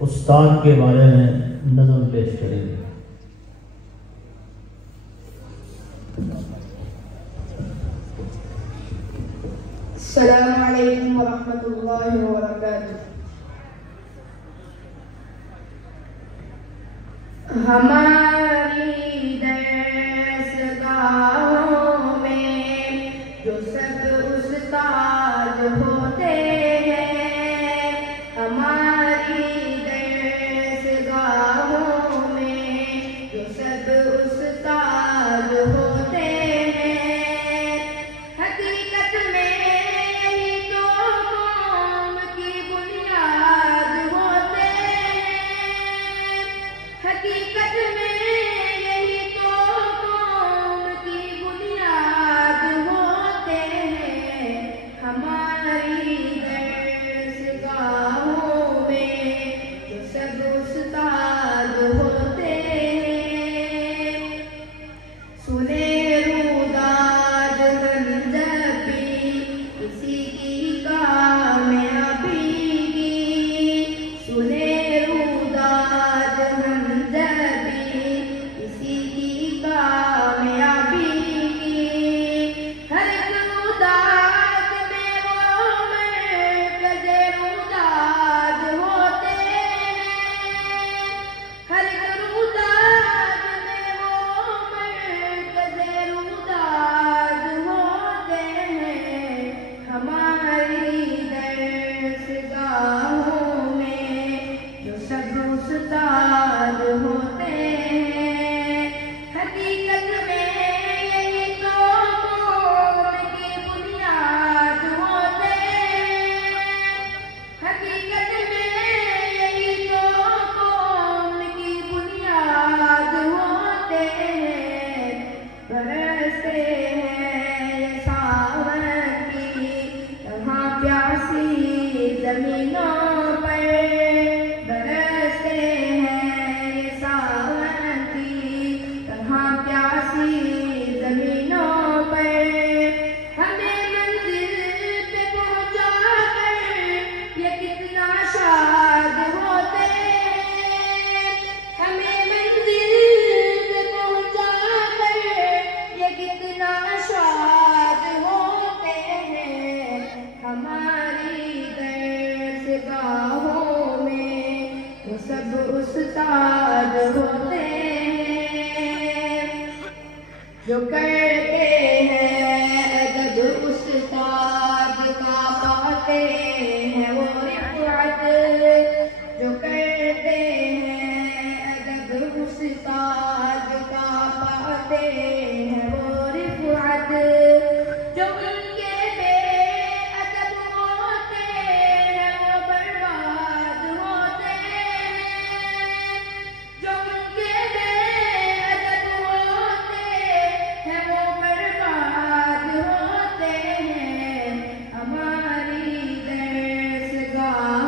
उस्ताद के बारे में नज़म पेश करेंगे। अस्सलामु अलैकुम वरहमतुल्लाहि वबरकातुहू। हमारी दरसगाहों में जो सब उस्ताद होते हैं, हमारी दरसगाहों में जो सब उस्ताद होते हैं, हकीकत में यही तो कौम की बुनियाद होते हैं। हकीकत में यही तो कौम की बुनियाद होते हैं। हमारी दरसगाहों में जो सब उस्ताद होते हैं, सुने रुदाद मंजबी किसी की कामयाबी की, सुने रुदाद मंजबी किसी की कामयाबी की। हर एक रुदाद में वो मरकज़े रुदाद होते हैं। हर एक रुदाद में वो मरकज़े रुदाद होते हैं। हमारी दरसगाहों में जो सब उस्ताद होते हैं, हकीकत में यही तो कौम की बुनियाद होते हैं। हकीकत में यही तो कौम की बुनियाद होते हैं। बरसते हैं सावन की तरह प्यासी जमीनों पर, बरसते हैं सावन की तरह प्यासी जमीनों पर। हमें मंजिल पे पहुंचा कर ये कितना शाद होते हैं। हमें मंजिल पे पहुंचा कर ये कितना शाद होते हैं। हमारी दरसगाहों में वो सब उस्ताद होते हैं। जो करते हैं अदब उस्ताद का पाते हैं वो रिफ़अत, जो करते हैं अदब उस्ताद का पाते हैं वो रिफ़अत। जो उनके बेअदब होते हैं वो बर्बाद होते हैं। जो उनके बेअदब होते हैं वो बर्बाद होते हैं। हमारी दरसगाह